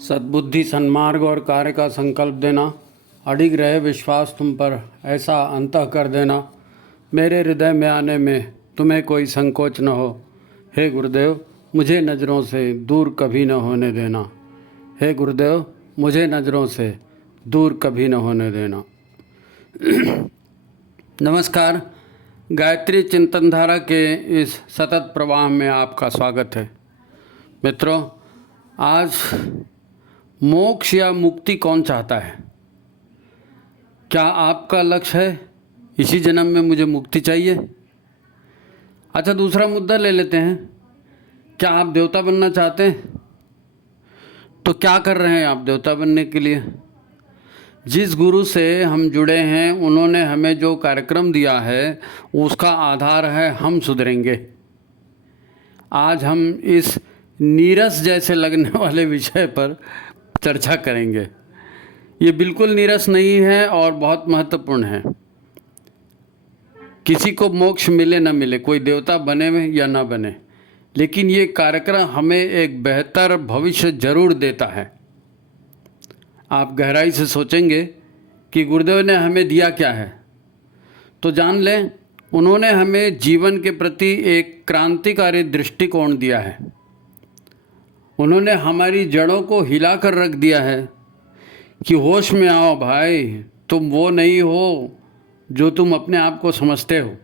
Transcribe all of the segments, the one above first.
सद्बुद्धि, सन्मार्ग और कार्य का संकल्प देना, अडिग रहे विश्वास तुम पर, ऐसा अंतः कर देना, मेरे हृदय में आने में तुम्हें कोई संकोच न हो। हे गुरुदेव, मुझे नज़रों से दूर कभी न होने देना। हे गुरुदेव, मुझे नज़रों से दूर कभी न होने देना। नमस्कार। गायत्री चिंतन धारा के इस सतत प्रवाह में आपका स्वागत है। मित्रों, आज मोक्ष या मुक्ति कौन चाहता है? क्या आपका लक्ष्य है इसी जन्म में मुझे मुक्ति चाहिए? अच्छा, दूसरा मुद्दा ले लेते हैं। क्या आप देवता बनना चाहते हैं? तो क्या कर रहे हैं आप देवता बनने के लिए? जिस गुरु से हम जुड़े हैं उन्होंने हमें जो कार्यक्रम दिया है उसका आधार है हम सुधरेंगे। आज हम इस नीरस जैसे लगने वाले विषय पर चर्चा करेंगे। ये बिल्कुल नीरस नहीं है और बहुत महत्वपूर्ण है। किसी को मोक्ष मिले न मिले, कोई देवता बने में या ना बने, लेकिन ये कार्यक्रम हमें एक बेहतर भविष्य जरूर देता है। आप गहराई से सोचेंगे कि गुरुदेव ने हमें दिया क्या है, तो जान लें उन्होंने हमें जीवन के प्रति एक क्रांतिकारी दृष्टिकोण दिया है। उन्होंने हमारी जड़ों को हिलाकर रख दिया है कि होश में आओ भाई, तुम वो नहीं हो जो तुम अपने आप को समझते हो।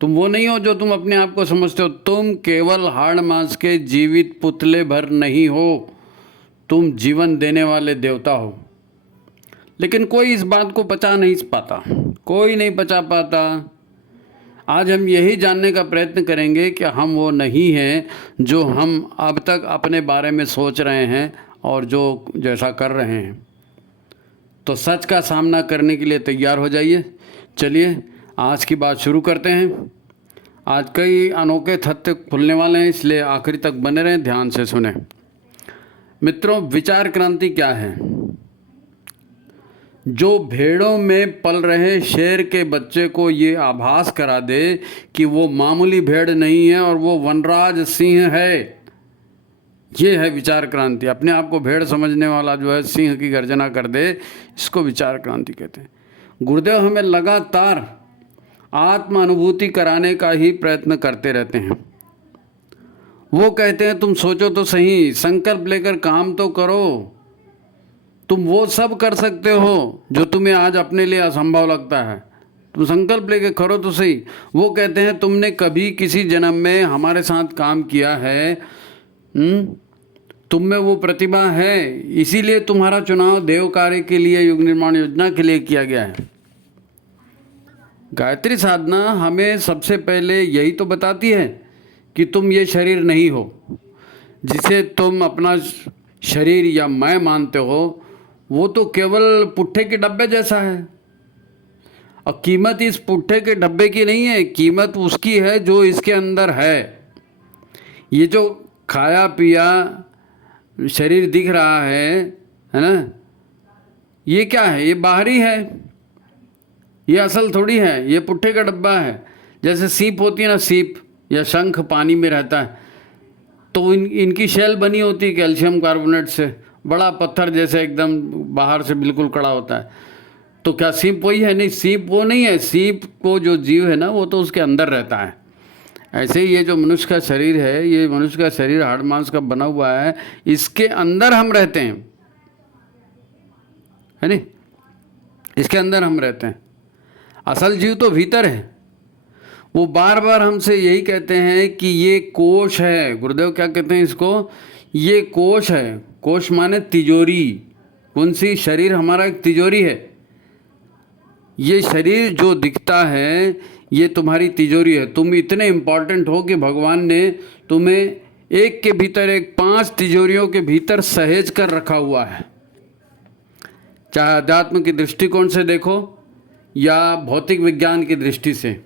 तुम वो नहीं हो जो तुम अपने आप को समझते हो। तुम केवल हाड़ मांस के जीवित पुतले भर नहीं हो, तुम जीवन देने वाले देवता हो। लेकिन कोई इस बात को पचा नहीं पाता, कोई नहीं पचा पाता। आज हम यही जानने का प्रयत्न करेंगे कि हम वो नहीं हैं जो हम अब तक अपने बारे में सोच रहे हैं और जो जैसा कर रहे हैं। तो सच का सामना करने के लिए तैयार हो जाइए। चलिए आज की बात शुरू करते हैं। आज कई अनोखे तथ्य खुलने वाले हैं, इसलिए आखिरी तक बने रहें, ध्यान से सुने। मित्रों, विचार क्रांति क्या है? जो भेड़ों में पल रहे शेर के बच्चे को ये आभास करा दे कि वो मामूली भेड़ नहीं है और वो वनराज सिंह है, ये है विचार क्रांति। अपने आप को भेड़ समझने वाला जो है सिंह की गर्जना कर दे, इसको विचार क्रांति कहते हैं। गुरुदेव हमें लगातार आत्म अनुभूति कराने का ही प्रयत्न करते रहते हैं। वो कहते हैं तुम सोचो तो सही, संकल्प लेकर काम तो करो। तुम वो सब कर सकते हो जो तुम्हें आज अपने लिए असंभव लगता है। तुम संकल्प लेके करो तो सही। वो कहते हैं तुमने कभी किसी जन्म में हमारे साथ काम किया है, तुम में वो प्रतिभा है, इसीलिए तुम्हारा चुनाव देव कार्य के लिए, युग निर्माण योजना के लिए किया गया है। गायत्री साधना हमें सबसे पहले यही तो बताती है कि तुम ये शरीर नहीं हो। जिसे तुम अपना शरीर या मैं मानते हो, वो तो केवल पुट्ठे के डब्बे जैसा है। और कीमत इस पुट्ठे के डब्बे की नहीं है, कीमत उसकी है जो इसके अंदर है। ये जो खाया पिया शरीर दिख रहा है ना, ये क्या है? ये बाहरी है, ये असल थोड़ी है। ये पुट्ठे का डब्बा है। जैसे सीप होती है ना, सीप या शंख पानी में रहता है तो इनकी शेल बनी होती है कैल्शियम कार्बोनेट से, बड़ा पत्थर जैसे एकदम बाहर से बिल्कुल कड़ा होता है। तो क्या सीप वही है? नहीं, सीप वो नहीं है। सीप को जो जीव है ना, वो तो उसके अंदर रहता है। ऐसे ही ये जो मनुष्य का शरीर है, ये मनुष्य का शरीर हाड़ मांस का बना हुआ है, इसके अंदर हम रहते हैं, है नहीं? इसके अंदर हम रहते हैं। असल जीव तो भीतर है। वो बार बार हमसे यही कहते हैं कि ये कोश है। गुरुदेव क्या कहते हैं इसको? ये कोश है। कोश माने तिजोरी। कौन सी? शरीर हमारा एक तिजोरी है। ये शरीर जो दिखता है ये तुम्हारी तिजोरी है। तुम इतने इम्पॉर्टेंट हो कि भगवान ने तुम्हें एक के भीतर एक 5 तिजोरियों के भीतर सहेज कर रखा हुआ है। चाहे अध्यात्म की दृष्टिकोण से देखो या भौतिक विज्ञान की दृष्टि से।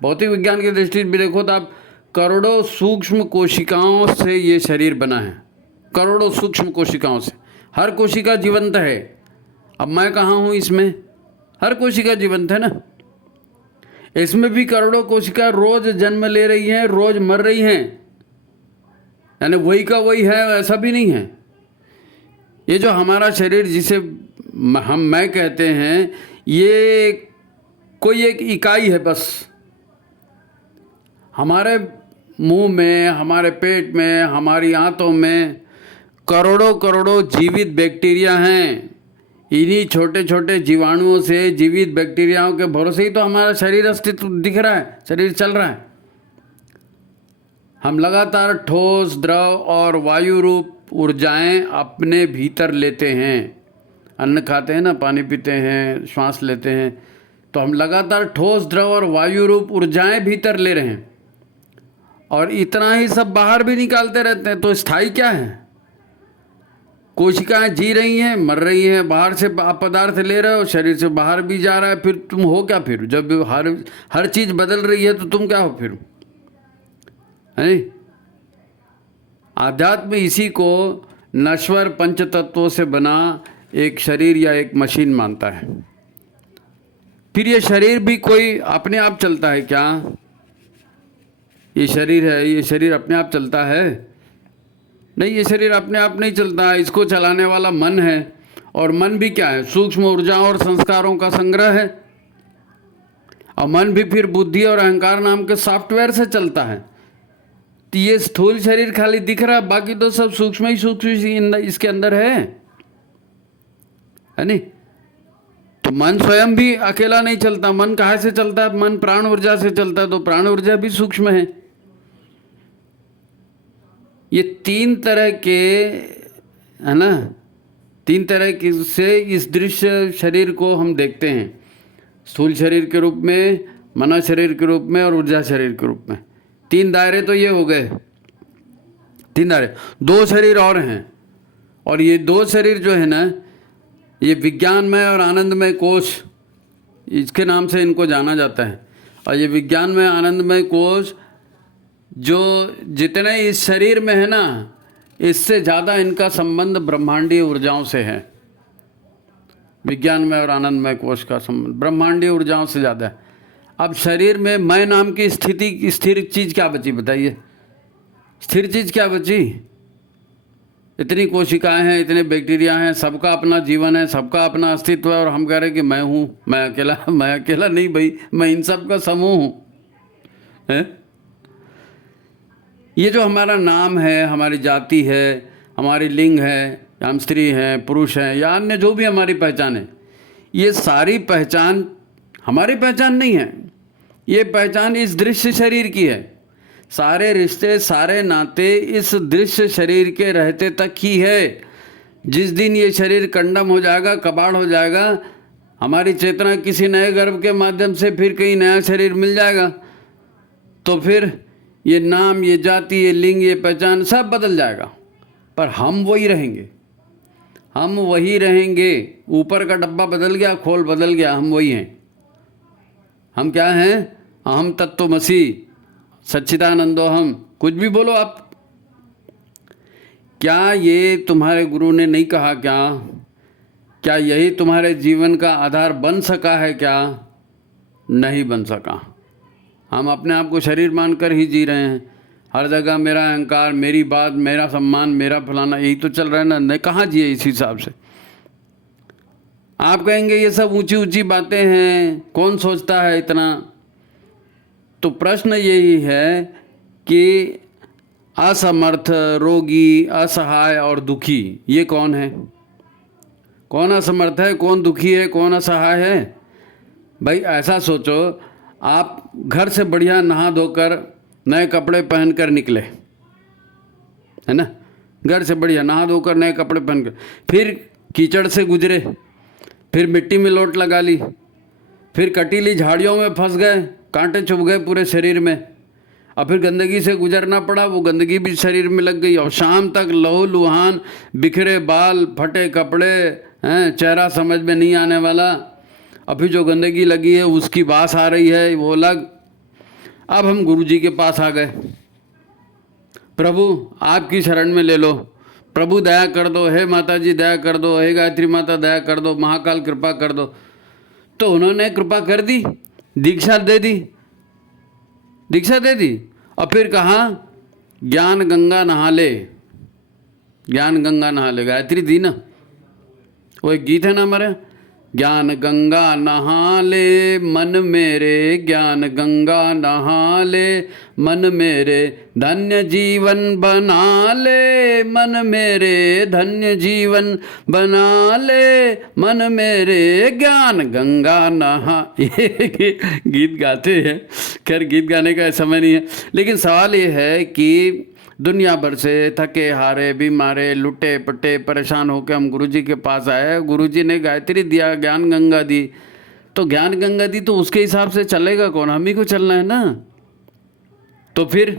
भौतिक विज्ञान की दृष्टि से भी देखो तो आप करोड़ों सूक्ष्म कोशिकाओं से ये शरीर बना है। करोड़ों सूक्ष्म कोशिकाओं से। हर कोशिका जीवंत है। अब मैं कहाँ हूँ इसमें? हर कोशिका जीवंत है ना। इसमें भी करोड़ों कोशिका रोज जन्म ले रही हैं, रोज मर रही हैं। यानी वही का वही है, ऐसा भी नहीं है। ये जो हमारा शरीर जिसे हम मैं कहते हैं, ये कोई एक इकाई है बस। हमारे मुंह में, हमारे पेट में, हमारी आंतों में करोड़ों करोड़ों जीवित बैक्टीरिया हैं। इन्हीं छोटे छोटे जीवाणुओं से, जीवित बैक्टीरियाओं के भरोसे ही तो हमारा शरीर अस्तित्व दिख रहा है, शरीर चल रहा है। हम लगातार ठोस, द्रव और वायु रूप ऊर्जाएं अपने भीतर लेते हैं। अन्न खाते हैं ना, पानी पीते हैं, श्वास लेते हैं, तो हम लगातार ठोस, द्रव और वायु रूप ऊर्जाएं भीतर ले रहे हैं और इतना ही सब बाहर भी निकालते रहते हैं। तो स्थायी क्या है? कोशिकाएं जी रही हैं, मर रही हैं, बाहर से आप पदार्थ ले रहे हो, शरीर से बाहर भी जा रहा है, फिर तुम हो क्या? फिर जब हर चीज़ बदल रही है तो तुम क्या हो फिर? है आध्यात्म इसी को नश्वर पंच तत्वों से बना एक शरीर या एक मशीन मानता है। फिर ये शरीर भी कोई अपने आप चलता है क्या? ये शरीर है, ये शरीर अपने आप चलता है? नहीं, ये शरीर अपने आप नहीं चलता। इसको चलाने वाला मन है, और मन भी क्या है? सूक्ष्म ऊर्जा और संस्कारों का संग्रह है। और मन भी फिर बुद्धि और अहंकार नाम के सॉफ्टवेयर से चलता है। तो ये स्थूल शरीर खाली दिख रहा है, बाकी तो सब सूक्ष्म ही सूक्ष्म इसके अंदर है नहीं? तो मन स्वयं भी अकेला नहीं चलता। मन कहाँ से चलता है? मन प्राण ऊर्जा से चलता है, तो प्राण ऊर्जा भी सूक्ष्म है। ये तीन तरह के, है ना, तीन तरह के से इस दृश्य शरीर को हम देखते हैं। स्थूल शरीर के रूप में, मन शरीर के रूप में और ऊर्जा शरीर के रूप में। तीन दायरे तो ये हो गए, तीन दायरे। दो शरीर और हैं, और ये दो शरीर जो है ना, ये विज्ञानमय और आनंदमय कोश, इसके नाम से इनको जाना जाता है। और ये विज्ञानमय आनंदमय कोश जो जितने इस शरीर में है ना, इससे ज़्यादा इनका संबंध ब्रह्मांडीय ऊर्जाओं से है। विज्ञानमय और आनंदमय कोश का संबंध ब्रह्मांडीय ऊर्जाओं से ज़्यादा है। अब शरीर में मैं नाम की स्थिति, स्थिर चीज़ क्या बची बताइए? स्थिर चीज़ क्या बची? इतनी कोशिकाएं हैं, इतने बैक्टीरिया हैं, सबका अपना जीवन है, सबका अपना अस्तित्व है, और हम कह रहे हैं कि मैं हूँ, मैं अकेला नहीं भाई, मैं इन सब का समूह हूँ। ये जो हमारा नाम है, हमारी जाति है, हमारी लिंग है, हम स्त्री हैं, पुरुष हैं, या अन्य जो भी हमारी पहचान है, ये सारी पहचान हमारी पहचान नहीं है। ये पहचान इस दृश्य शरीर की है। सारे रिश्ते, सारे नाते इस दृश्य शरीर के रहते तक ही है। जिस दिन ये शरीर कंडम हो जाएगा, कबाड़ हो जाएगा, हमारी चेतना किसी नए गर्भ के माध्यम से फिर कहीं नया शरीर मिल जाएगा, तो फिर ये नाम, ये जाति, ये लिंग, ये पहचान सब बदल जाएगा, पर हम वही रहेंगे। हम वही रहेंगे। ऊपर का डब्बा बदल गया, खोल बदल गया, हम वही हैं। हम क्या हैं? अहम तत्वमसि, सच्चिदानंदो हम। कुछ भी बोलो आप। क्या ये तुम्हारे गुरु ने नहीं कहा क्या यही तुम्हारे जीवन का आधार बन सका है क्या? नहीं बन सका। हम अपने आप को शरीर मानकर ही जी रहे हैं। हर जगह मेरा अहंकार, मेरी बात, मेरा सम्मान, मेरा फलाना, यही तो चल रहा है ना। नहीं, कहाँ जिए इस हिसाब से? आप कहेंगे ये सब ऊंची ऊंची बातें हैं, कौन सोचता है इतना? तो प्रश्न यही है कि असमर्थ, रोगी, असहाय और दुखी, ये कौन है? कौन असमर्थ है, कौन दुखी है, कौन असहाय है? भाई ऐसा सोचो, आप घर से बढ़िया नहा धोकर नए कपड़े पहनकर निकले, है ना? घर से बढ़िया नहा धोकर नए कपड़े पहनकर, फिर कीचड़ से गुजरे, फिर मिट्टी में लोट लगा ली, फिर कटीली झाड़ियों में फंस गए, कांटे चुभ गए पूरे शरीर में, और फिर गंदगी से गुजरना पड़ा, वो गंदगी भी शरीर में लग गई, और शाम तक लहू लुहान, बिखरे बाल, फटे कपड़े हैं, चेहरा समझ में नहीं आने वाला, अभी जो गंदगी लगी है उसकी बास आ रही है, वो अलग। अब हम गुरु जी के पास आ गए, प्रभु आपकी शरण में ले लो, प्रभु दया कर दो, हे माता जी दया कर दो, हे गायत्री माता दया कर दो, महाकाल कृपा कर दो। तो उन्होंने कृपा कर दी, दीक्षा दे दी, और फिर कहा ज्ञान गंगा नहा ले, ज्ञान गंगा नहा ले, गायत्री दी ना, वो एक गीत है ना हमारे, ज्ञान गंगा नहा ले मन मेरे, ज्ञान गंगा नहा ले मन मेरे, धन्य जीवन बना ले मन मेरे, धन्य जीवन बना ले मन मेरे, ज्ञान गंगा नहा। ये गीत गाते हैं, खैर गीत गाने का समय नहीं है, लेकिन सवाल ये है कि दुनिया भर से थके हारे बीमारे लुटे पटे परेशान होकर हम गुरुजी के पास आए, गुरुजी ने गायत्री दिया, ज्ञान गंगा दी, तो ज्ञान गंगा दी तो उसके हिसाब से चलेगा कौन, हम ही को चलना है ना। तो फिर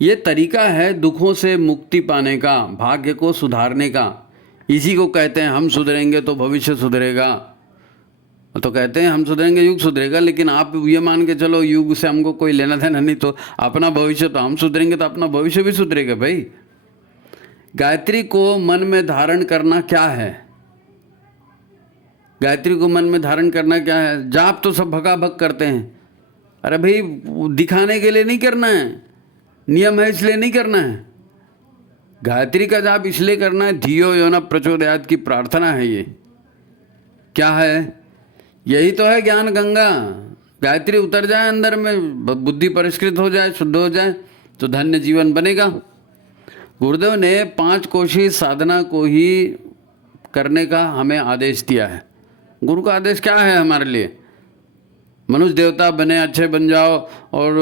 ये तरीका है दुखों से मुक्ति पाने का, भाग्य को सुधारने का। इसी को कहते हैं हम सुधरेंगे तो भविष्य सुधरेगा। तो कहते हैं हम सुधरेंगे युग सुधरेगा, लेकिन आप ये मान के चलो युग से हमको कोई लेना देना नहीं, तो अपना भविष्य, तो हम सुधरेंगे तो अपना भविष्य भी सुधरेगा भाई। गायत्री को मन में धारण करना क्या है, गायत्री को मन में धारण करना क्या है? जाप तो सब भगाभग करते हैं, अरे भाई दिखाने के लिए नहीं करना है, नियम है इसलिए नहीं करना है। गायत्री का जाप इसलिए करना है, धियो यो न प्रचोदयात् की प्रार्थना है। ये क्या है? यही तो है ज्ञान गंगा। गायत्री उतर जाए अंदर में, बुद्धि परिष्कृत हो जाए, शुद्ध हो जाए, तो धन्य जीवन बनेगा। गुरुदेव ने 5 कोशी साधना को ही करने का हमें आदेश दिया है। गुरु का आदेश क्या है हमारे लिए? मनुष्य देवता बने, अच्छे बन जाओ और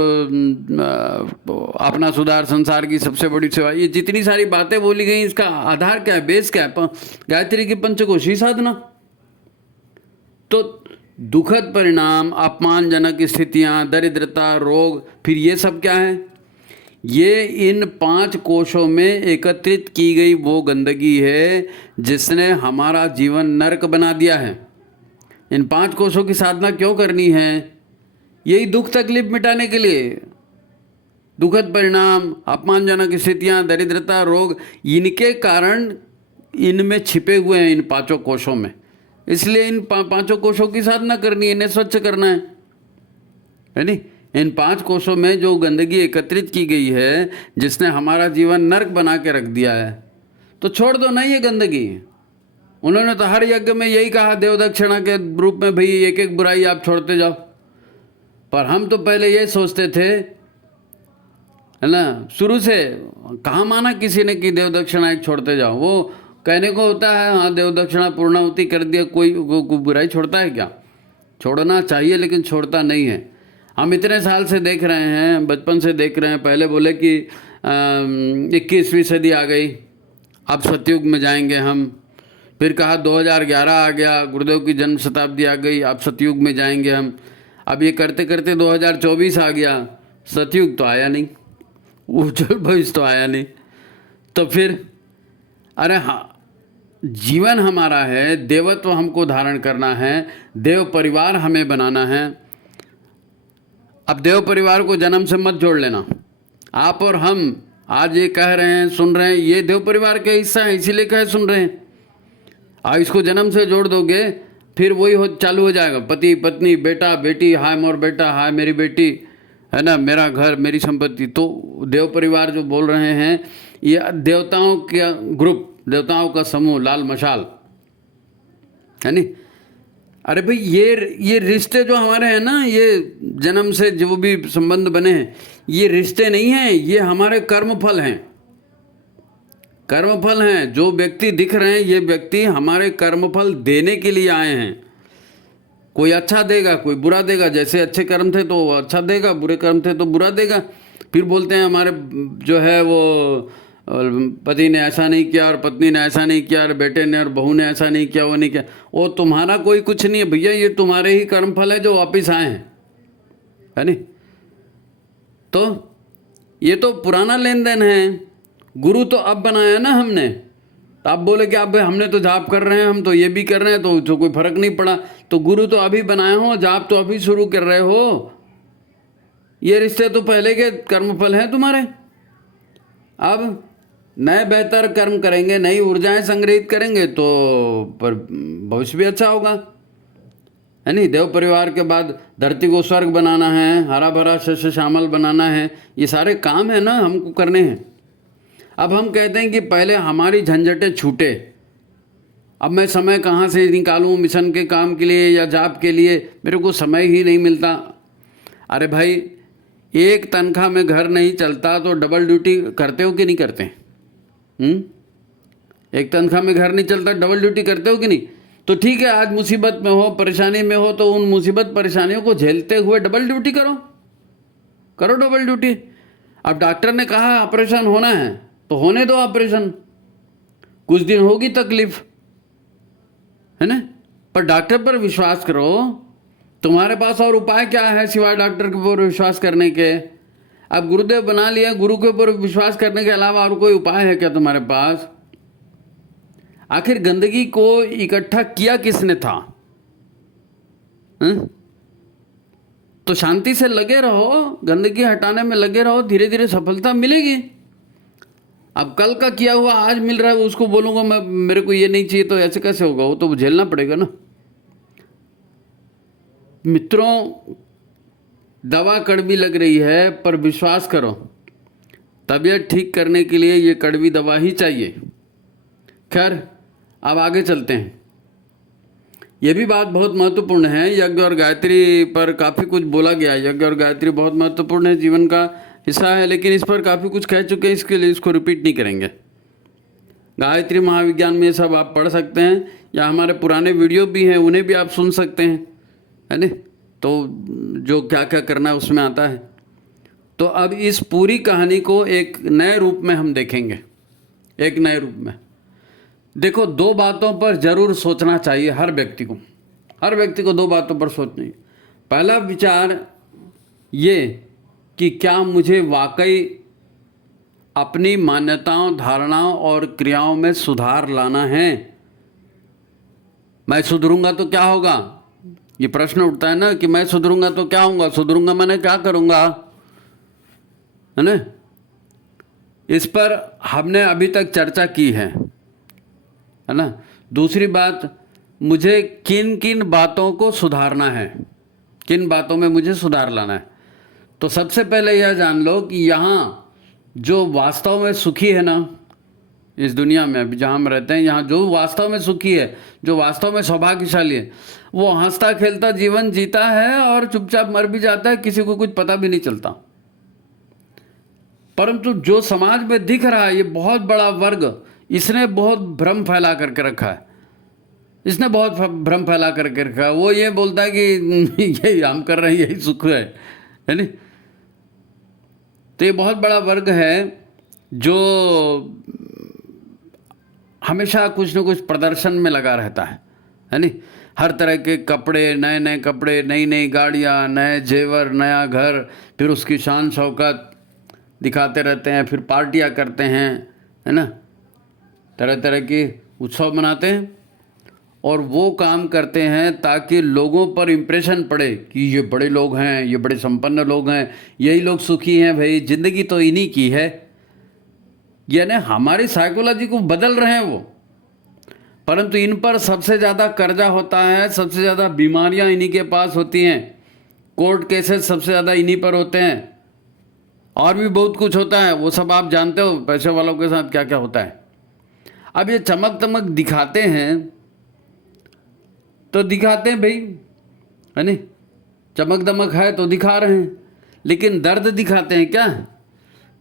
अपना सुधार, संसार की सबसे बड़ी सेवा, ये जितनी सारी बातें बोली गई, इसका आधार क्या है, बेस क्या है? गायत्री की पंचकोशी साधना। तो दुखद परिणाम, अपमानजनक स्थितियां, दरिद्रता, रोग, फिर ये सब क्या है? ये इन 5 कोशों में एकत्रित की गई वो गंदगी है जिसने हमारा जीवन नरक बना दिया है। इन 5 कोशों की साधना क्यों करनी है? यही दुख तकलीफ मिटाने के लिए। दुखद परिणाम, अपमानजनक स्थितियां, दरिद्रता, रोग, इनके कारण इनमें छिपे हुए हैं, इन 5 कोशों में। इसलिए इन 5 कोशों की साधना करनी है, इन्हें स्वच्छ करना है नहीं? इन 5 कोशों में जो गंदगी एकत्रित की गई है, जिसने हमारा जीवन नरक बना के रख दिया है, तो छोड़ दो ना ये गंदगी। उन्होंने तो हर यज्ञ में यही कहा, देव दक्षिणा के रूप में, भाई एक एक बुराई आप छोड़ते जाओ। पर हम तो पहले ये सोचते थे, है ना, शुरू से कहाँ माना किसी ने कि देव दक्षिणा एक छोड़ते जाओ। वो कहने को होता है, हाँ देव दक्षिणा पूर्णाहुति कर दिया, कोई बुराई छोड़ता है क्या? छोड़ना चाहिए, लेकिन छोड़ता नहीं है। हम इतने साल से देख रहे हैं, बचपन से देख रहे हैं। पहले बोले कि 21वीं सदी आ गई, अब सतयुग में जाएंगे हम। फिर कहा 2011 आ गया, गुरुदेव की जन्म शताब्दी आ गई, अब सतयुग में जाएंगे हम। अब ये करते करते 2024 आ गया, सतयुग तो आया नहीं, उज्जवल भविष्य तो आया नहीं। तो फिर अरे हाँ, जीवन हमारा है, देवत्व हमको धारण करना है, देव परिवार हमें बनाना है। अब देव परिवार को जन्म से मत जोड़ लेना। आप और हम आज ये कह रहे हैं, सुन रहे हैं, ये देव परिवार का हिस्सा है, इसीलिए कहे सुन रहे हैं। इसको जन्म से जोड़ दोगे, फिर वही चालू हो जाएगा, पति पत्नी, बेटा बेटी, हाय मोर बेटा, हाय मेरी बेटी, है ना, मेरा घर मेरी संपत्ति। तो देव परिवार जो बोल रहे हैं, ये देवताओं का ग्रुप, देवताओं का समूह, लाल मशाल, है नहीं? अरे भाई ये रिश्ते जो हमारे हैं ना, ये जन्म से जो भी संबंध बने हैं, ये रिश्ते नहीं हैं, ये हमारे कर्मफल हैं। कर्मफल हैं। जो व्यक्ति दिख रहे हैं, ये व्यक्ति हमारे कर्मफल देने के लिए आए हैं। कोई अच्छा देगा, कोई बुरा देगा। जैसे अच्छे कर्म थे तो अच्छा देगा, बुरे कर्म थे तो बुरा देगा। फिर बोलते हैं हमारे जो है वो पति ने ऐसा नहीं किया और पत्नी ने ऐसा नहीं किया और बेटे ने और बहू ने ऐसा नहीं किया, वो नहीं किया। वो तुम्हारा कोई कुछ नहीं है भैया, ये तुम्हारे ही कर्मफल है जो वापिस आए हैं, है नहीं? तो ये तो पुराना लेन देन है। गुरु तो अब बनाया ना हमने। तो आप बोले कि अब हमने तो जाप कर रहे हैं, हम तो ये भी कर रहे हैं, तो कोई फर्क नहीं पड़ा। तो गुरु तो अभी बनाए हो, जाप तो अभी शुरू कर रहे हो। ये रिश्ते तो पहले के कर्मफल हैं तुम्हारे। अब नए बेहतर कर्म करेंगे, नई ऊर्जाएं संग्रहित करेंगे, तो पर भविष्य भी अच्छा होगा। है नहीं। देव परिवार के बाद धरती को स्वर्ग बनाना है, हरा भरा शस्य श्यामल बनाना है, ये सारे काम है ना हमको करने हैं। अब हम कहते हैं कि पहले हमारी झंझटें छूटे, अब मैं समय कहाँ से निकालूं मिशन के काम के लिए या जॉब के लिए, मेरे को समय ही नहीं मिलता। अरे भाई, एक तनख्वाह में घर नहीं चलता तो डबल ड्यूटी करते हो कि नहीं करते? एक तनख्वाह में घर नहीं चलता, डबल ड्यूटी करते हो कि नहीं? तो ठीक है, आज मुसीबत में हो, परेशानी में हो, तो उन मुसीबत परेशानियों को झेलते हुए डबल ड्यूटी करो, करो डबल ड्यूटी। अब डॉक्टर ने कहा ऑपरेशन होना है तो होने दो ऑपरेशन, कुछ दिन होगी तकलीफ, है ना, पर डॉक्टर पर विश्वास करो। तुम्हारे पास और उपाय क्या है सिवाय डॉक्टर के ऊपर विश्वास करने के? अब गुरुदेव बना लिया, गुरु के ऊपर विश्वास करने के अलावा और कोई उपाय है क्या तुम्हारे पास? आखिर गंदगी को इकट्ठा किया किसने था? तो शांति से लगे रहो, गंदगी हटाने में लगे रहो, धीरे धीरे सफलता मिलेगी। अब कल का किया हुआ आज मिल रहा है, उसको बोलूँगा मैं मेरे को ये नहीं चाहिए, तो ऐसे कैसे होगा? वो तो झेलना पड़ेगा ना। मित्रों, दवा कड़वी लग रही है पर विश्वास करो, तबीयत ठीक करने के लिए ये कड़वी दवा ही चाहिए। खैर, अब आगे चलते हैं। ये भी बात बहुत महत्वपूर्ण है, यज्ञ और गायत्री पर काफ़ी कुछ बोला गया है। यज्ञ और गायत्री बहुत महत्वपूर्ण है, जीवन का हिस्सा है, लेकिन इस पर काफ़ी कुछ कह चुके हैं, इसके लिए इसको रिपीट नहीं करेंगे। गायत्री महाविज्ञान में ये सब आप पढ़ सकते हैं, या हमारे पुराने वीडियो भी हैं उन्हें भी आप सुन सकते हैं, है ना। तो जो क्या क्या करना है उसमें आता है। तो अब इस पूरी कहानी को एक नए रूप में हम देखेंगे, एक नए रूप में। देखो, दो बातों पर जरूर सोचना चाहिए हर व्यक्ति को, हर व्यक्ति को दो बातों पर सोचनी। पहला विचार ये कि क्या मुझे वाकई अपनी मान्यताओं, धारणाओं और क्रियाओं में सुधार लाना है? मैं सुधरूंगा तो क्या होगा? ये प्रश्न उठता है ना कि मैं सुधरूंगा तो क्या होगा, सुधरूंगा मैंने क्या करूंगा, है ना। इस पर हमने अभी तक चर्चा की है ना। दूसरी बात, मुझे किन किन बातों को सुधारना है, किन बातों में मुझे सुधार लाना है। तो सबसे पहले यह जान लो कि यहाँ जो वास्तव में सुखी है ना, इस दुनिया में अभी जहाँ हम रहते हैं, यहाँ जो वास्तव में सुखी है, जो वास्तव में सौभाग्यशाली है, वो हंसता खेलता जीवन जीता है और चुपचाप मर भी जाता है, किसी को कुछ पता भी नहीं चलता। परंतु जो समाज में दिख रहा है, ये बहुत बड़ा वर्ग, इसने बहुत भ्रम फैला करके रखा है, इसने बहुत भ्रम फैला करके रखा है। वो ये बोलता है कि यही हम कर रहे हैं, यही सुख है नहीं। तो ये बहुत बड़ा वर्ग है जो हमेशा कुछ न कुछ प्रदर्शन में लगा रहता है नहीं। हर तरह के कपड़े, नए नए कपड़े, नई नई गाड़ियाँ, नए जेवर, नया घर, फिर उसकी शान शौकत दिखाते रहते हैं, फिर पार्टियाँ करते हैं, है ना, तरह तरह के उत्सव मनाते हैं और वो काम करते हैं ताकि लोगों पर इम्प्रेशन पड़े कि ये बड़े लोग हैं, ये बड़े संपन्न लोग हैं, यही लोग सुखी हैं, भाई ज़िंदगी तो इन्हीं की है। यानी हमारी साइकोलॉजी को बदल रहे हैं वो। परंतु इन पर सबसे ज़्यादा कर्जा होता है, सबसे ज़्यादा बीमारियां इन्हीं के पास होती हैं, कोर्ट केसेस सबसे ज़्यादा इन्हीं पर होते हैं, और भी बहुत कुछ होता है, वो सब आप जानते हो पैसे वालों के साथ क्या क्या होता है। अब ये चमक दमक दिखाते हैं तो दिखाते हैं भाई, है नहीं, चमक दमक है तो दिखा रहे हैं, लेकिन दर्द दिखाते हैं क्या?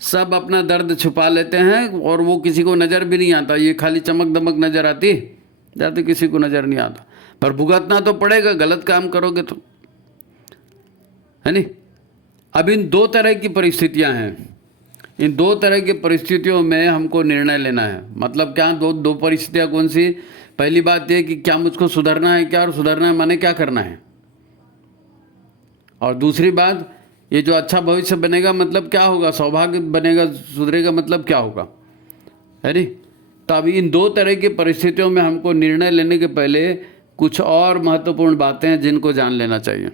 सब अपना दर्द छुपा लेते हैं और वो किसी को नज़र भी नहीं आता। ये खाली चमक दमक नज़र आती जाती, किसी को नज़र नहीं आता, पर भुगतना तो पड़ेगा, गलत काम करोगे तो, है नहीं। अब इन दो तरह की परिस्थितियां हैं, इन दो तरह की परिस्थितियों में हमको निर्णय लेना है। मतलब क्या? दो परिस्थितियां कौन सी? पहली बात यह कि क्या मुझको सुधरना है क्या, और सुधरना है माने क्या करना है। और दूसरी बात, ये जो अच्छा भविष्य बनेगा मतलब क्या होगा, सौभाग्य बनेगा, सुधरेगा मतलब क्या होगा, है नहीं। तो अभी इन दो तरह की परिस्थितियों में हमको निर्णय लेने के पहले कुछ और महत्वपूर्ण बातें हैं जिनको जान लेना चाहिए।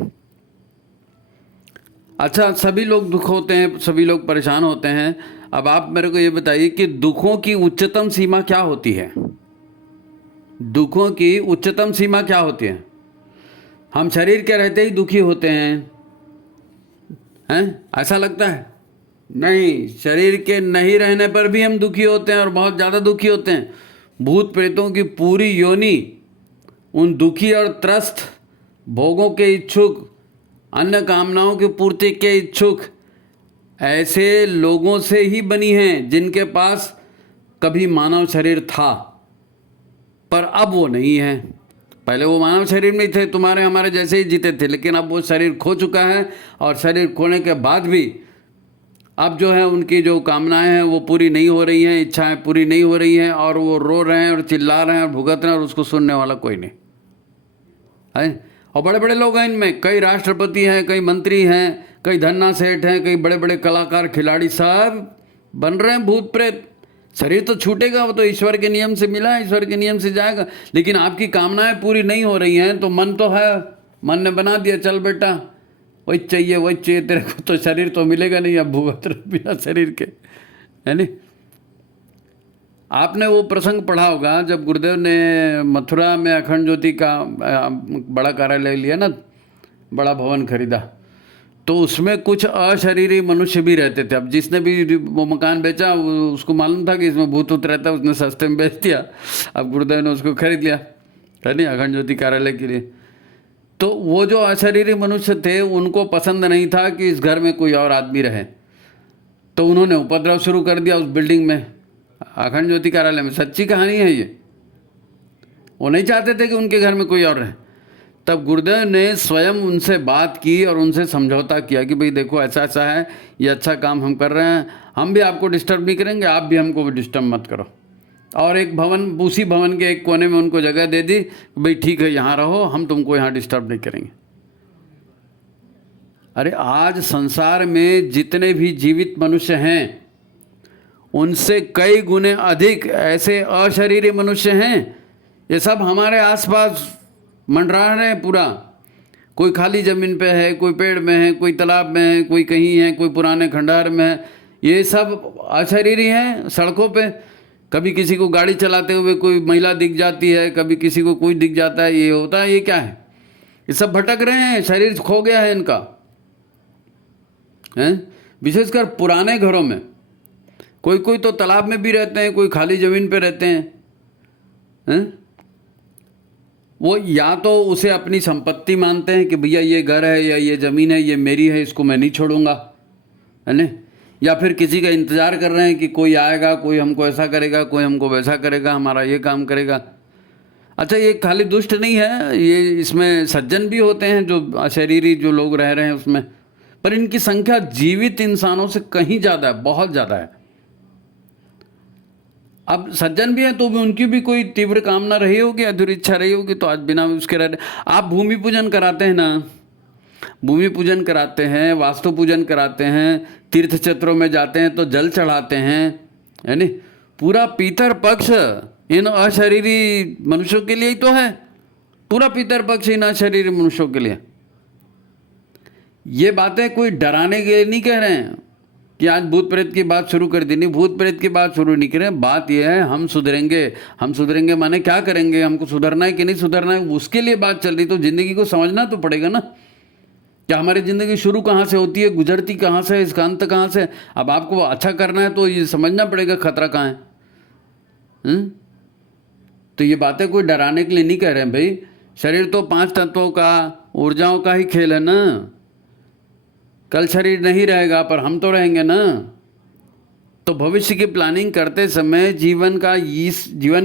अच्छा, सभी लोग दुख होते हैं, सभी लोग परेशान होते हैं। अब आप मेरे को ये बताइए कि दुखों की उच्चतम सीमा क्या होती है? दुखों की उच्चतम सीमा क्या होती है? हम शरीर के रहते ही दुखी होते हैं, ऐसा लगता है? नहीं, शरीर के नहीं रहने पर भी हम दुखी होते हैं और बहुत ज़्यादा दुखी होते हैं। भूत प्रेतों की पूरी योनि उन दुखी और त्रस्त, भोगों के इच्छुक, अन्य कामनाओं की पूर्ति के इच्छुक ऐसे लोगों से ही बनी हैं जिनके पास कभी मानव शरीर था, पर अब वो नहीं है। पहले वो मानव शरीर में ही थे, तुम्हारे हमारे जैसे ही जीते थे, लेकिन अब वो शरीर खो चुका है और शरीर खोने के बाद भी अब जो है उनकी जो कामनाएं हैं वो पूरी नहीं हो रही हैं, इच्छाएं पूरी नहीं हो रही हैं, और वो रो रहे हैं और चिल्ला रहे हैं और भुगत रहे हैं और उसको सुनने वाला कोई नहीं है। और बड़े बड़े लोग हैं इनमें, कई राष्ट्रपति हैं, कई मंत्री हैं, कई धन्ना सेठ हैं, कई बड़े बड़े कलाकार, खिलाड़ी, सब बन रहे हैं भूत प्रेत। शरीर तो छूटेगा, वो तो ईश्वर के नियम से मिला है, ईश्वर के नियम से जाएगा, लेकिन आपकी कामनाएं पूरी नहीं हो रही हैं तो मन तो है, मन ने बना दिया, चल बेटा वही चाहिए तेरे को, तो शरीर तो मिलेगा नहीं, अब भुगत बिना शरीर के, है नहीं। आपने वो प्रसंग पढ़ा होगा जब गुरुदेव ने मथुरा में अखंड ज्योति का बड़ा कार्यालय लिया ना, बड़ा भवन खरीदा, तो उसमें कुछ अशरीरी मनुष्य भी रहते थे। अब जिसने भी वो मकान बेचा उसको मालूम था कि इसमें भूत ऊत रहता है, उसने सस्ते में बेच दिया। अब गुरुदेव ने उसको खरीद लिया, है नहीं, अखंड ज्योति कार्यालय के लिए। तो वो जो अशरीरी मनुष्य थे उनको पसंद नहीं था कि इस घर में कोई और आदमी रहे, तो उन्होंने उपद्रव शुरू कर दिया उस बिल्डिंग में, अखंड ज्योति कार्यालय में। सच्ची कहानी है ये। वो नहीं चाहते थे कि उनके घर में कोई और रहे। तब गुरुदेव ने स्वयं उनसे बात की और उनसे समझौता किया कि भाई देखो ऐसा ऐसा है, ये अच्छा काम हम कर रहे हैं, हम भी आपको डिस्टर्ब नहीं करेंगे, आप भी हमको डिस्टर्ब मत करो। और एक भवन, उसी भवन के एक कोने में उनको जगह दे दी, भाई ठीक है यहाँ रहो, हम तुमको यहाँ डिस्टर्ब नहीं करेंगे। अरे आज संसार में जितने भी जीवित मनुष्य हैं उनसे कई गुने अधिक ऐसे अशरीरी मनुष्य हैं। ये सब हमारे आसपास मंडरा रहे हैं पूरा। कोई खाली ज़मीन पे है, कोई पेड़ में है, कोई तालाब में है, कोई कहीं है, कोई पुराने खंडहर में है। ये सब अशरीरी हैं सड़कों पे। कभी किसी को गाड़ी चलाते हुए कोई महिला दिख जाती है, कभी किसी को कोई दिख जाता है, ये होता है। ये क्या है? ये सब भटक रहे हैं, शरीर खो गया है इनका, हैं? विशेषकर पुराने घरों में। कोई कोई तो तालाब में भी रहते हैं, कोई खाली ज़मीन पे रहते हैं। वो या तो उसे अपनी संपत्ति मानते हैं कि भैया ये घर है या ये ज़मीन है, ये मेरी है, इसको मैं नहीं छोड़ूंगा, है ना। या फिर किसी का इंतज़ार कर रहे हैं कि कोई आएगा, कोई हमको ऐसा करेगा, कोई हमको वैसा करेगा, हमारा ये काम करेगा। अच्छा, ये खाली दुष्ट नहीं है, ये इसमें सज्जन भी होते हैं जो अशरीरी जो लोग रह रहे हैं उसमें, पर इनकी संख्या जीवित इंसानों से कहीं ज़्यादा है, बहुत ज़्यादा है। अब सज्जन भी हैं तो भी उनकी भी कोई तीव्र कामना रही होगी, अधूरी इच्छा रही होगी, तो आज बिना उसके रह रहे। आप भूमि पूजन कराते हैं ना, भूमि पूजन कराते हैं, वास्तु पूजन कराते हैं, तीर्थ क्षेत्रों में जाते हैं तो जल चढ़ाते हैं, है नहीं। पूरा पितर पक्ष इन अशरीरी मनुष्यों के लिए ही तो है, पूरा पितर पक्ष इन अशरीरी मनुष्यों के लिए। ये बातें कोई डराने के लिए नहीं कह रहे हैं कि आज भूत प्रेत की बात शुरू कर दी। नहीं, भूत प्रेत की बात शुरू नहीं करें। बात यह है हम सुधरेंगे। हम सुधरेंगे माने क्या करेंगे, हमको सुधरना है कि नहीं सुधरना है, उसके लिए बात चल रही। तो ज़िंदगी को समझना तो पड़ेगा ना, क्या हमारी ज़िंदगी शुरू कहाँ से होती है, गुजरती कहाँ से, इसका अंत कहाँ से। अब आपको अच्छा करना है तो ये समझना पड़ेगा खतरा कहाँ है। तो ये बातें कोई डराने के लिए नहीं कह रहे हैं भाई। शरीर तो 5 तत्वों का, ऊर्जाओं का ही खेल है ना। कल शरीर नहीं रहेगा पर हम तो रहेंगे ना। तो भविष्य की प्लानिंग करते समय जीवन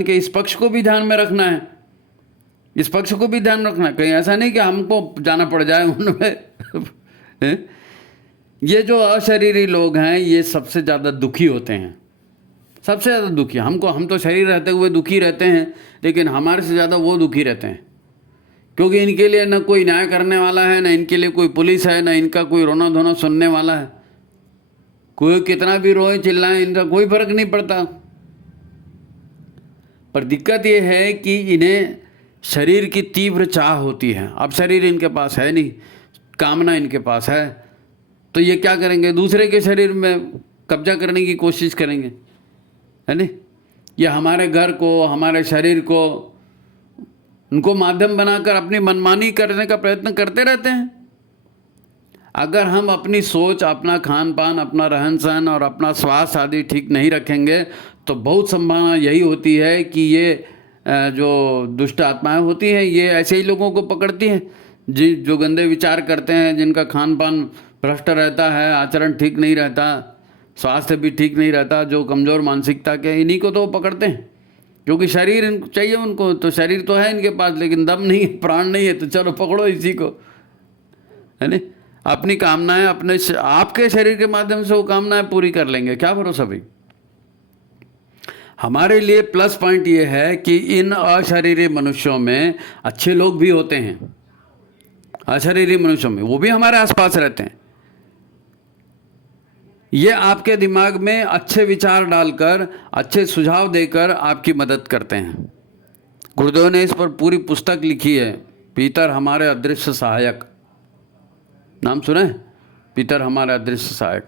के इस पक्ष को भी ध्यान में रखना है, इस पक्ष को भी ध्यान रखना है। कहीं ऐसा नहीं कि हमको जाना पड़ जाए उनमें। ये जो अशरीरी लोग हैं ये सबसे ज़्यादा दुखी होते हैं, सबसे ज़्यादा दुखी। हम तो शरीर रहते हुए दुखी रहते हैं, लेकिन हमारे से ज़्यादा वो दुखी रहते हैं, क्योंकि इनके लिए न कोई न्याय करने वाला है, न इनके लिए कोई पुलिस है, न इनका कोई रोना धोना सुनने वाला है। कोई कितना भी रोए चिल्लाए, इनका कोई फर्क नहीं पड़ता। पर दिक्कत ये है कि इन्हें शरीर की तीव्र चाह होती है। अब शरीर इनके पास है नहीं, कामना इनके पास है, तो ये क्या करेंगे, दूसरे के शरीर में कब्जा करने की कोशिश करेंगे, है नहीं। ये हमारे घर को, हमारे शरीर को उनको माध्यम बनाकर अपनी मनमानी करने का प्रयत्न करते रहते हैं। अगर हम अपनी सोच, अपना खान पान, अपना रहन सहन और अपना स्वास्थ्य आदि ठीक नहीं रखेंगे तो बहुत संभावना यही होती है कि ये जो दुष्ट आत्माएं होती हैं ये ऐसे ही लोगों को पकड़ती हैं जो गंदे विचार करते हैं, जिनका खान पान भ्रष्ट रहता है, आचरण ठीक नहीं रहता, स्वास्थ्य भी ठीक नहीं रहता, जो कमज़ोर मानसिकता के, इन्हीं को तो वो पकड़ते हैं। क्योंकि शरीर इनको चाहिए, उनको तो शरीर तो है इनके पास, लेकिन दम नहीं है, प्राण नहीं है, तो चलो पकड़ो इसी को, है नहीं। अपनी कामनाएं अपने आपके शरीर के माध्यम से वो कामनाएं पूरी कर लेंगे, क्या भरोसा भाई। हमारे लिए प्लस पॉइंट ये है कि इन अशरीरी मनुष्यों में अच्छे लोग भी होते हैं, अशरीरी मनुष्यों में, वो भी हमारे आसपास रहते हैं। ये आपके दिमाग में अच्छे विचार डालकर, अच्छे सुझाव देकर आपकी मदद करते हैं। गुरुदेव ने इस पर पूरी पुस्तक लिखी है, पीतर हमारे अदृश्य सहायक, नाम सुना है, पीतर हमारे अदृश्य सहायक।